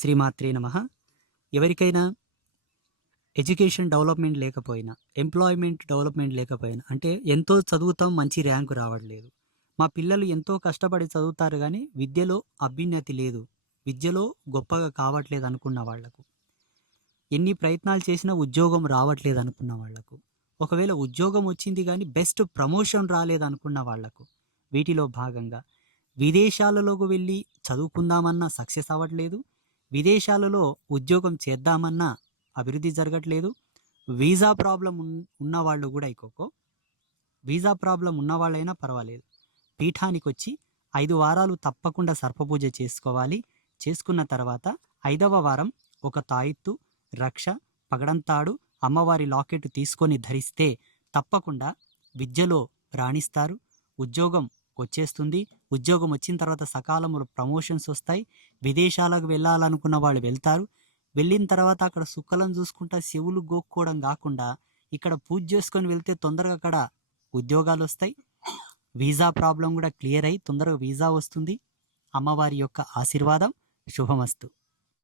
శ్రీమాత్రే నమః. ఎవరికైనా ఎడ్యుకేషన్ డెవలప్‌మెంట్ లేకపోయినా, ఎంప్లాయ్‌మెంట్ డెవలప్‌మెంట్ లేకపోయినా, అంటే ఎంతో చదువుతాం మంచి ర్యాంక్ రావట్లేదు. మా పిల్లలు ఎంతో కష్టపడి చదువుతారు గానీ, విద్యలో అభ్యున్నతి లేదు. విద్యలో గొప్పగా కావట్లేదు అనుకున్న వాళ్ళకు. ఎన్ని ప్రయత్నాలు చేసినా ఉద్యోగం రావట్లేదు అనుకున్న వాళ్ళకు. ఒకవేళ ఉద్యోగం వచ్చింది గానీ, బెస్ట్ ప్రమోషన్ రాలేదనుకున్న వాళ్ళకు. వీటిలో భాగంగా విదేశాలలోకి వెళ్ళి చదువుకుందామన్నా సక్సెస్ అవ్వట్లేదు. విదేశాలలో ఉద్యోగం చేద్దామన్నా అభివృద్ధి జరగట్లేదు. వీసా ప్రాబ్లమ్ ఉన్నవాళ్ళు గూడా వీసా ప్రాబ్లమ్ ఉన్నవాళ్ళైనా పర్వాలేదు. పీఠానికొచ్చి 5 వారాలు తప్పకుండా సర్పపూజ చేసుకోవాలి. చేసుకున్న తర్వాత 5వ వారం ఒక తాయెత్తు, రక్ష, పగడంతాడు, అమ్మవారి లాకెట్ తీసుకొని ధరిస్తే తప్పకుండా విద్యలో రాణిస్తారు. ఉద్యోగం వచ్చేస్తుంది. ఉద్యోగం వచ్చిన తర్వాత సకాలంలో ప్రమోషన్స్ వస్తాయి. విదేశాలకు వెళ్ళాలనుకున్న వాళ్ళు వెళ్తారు. వెళ్ళిన తర్వాత అక్కడ సుక్కలను చూసుకుంటా చెవులు గోక్కోవడం కాకుండా ఇక్కడ పూజ చేసుకొని వెళ్తే తొందరగా అక్కడ ఉద్యోగాలు వస్తాయి. వీసా ప్రాబ్లం కూడా క్లియర్ అయ్యి తొందరగా వీసా వస్తుంది. అమ్మవారి యొక్క ఆశీర్వాదం శుభమస్తు.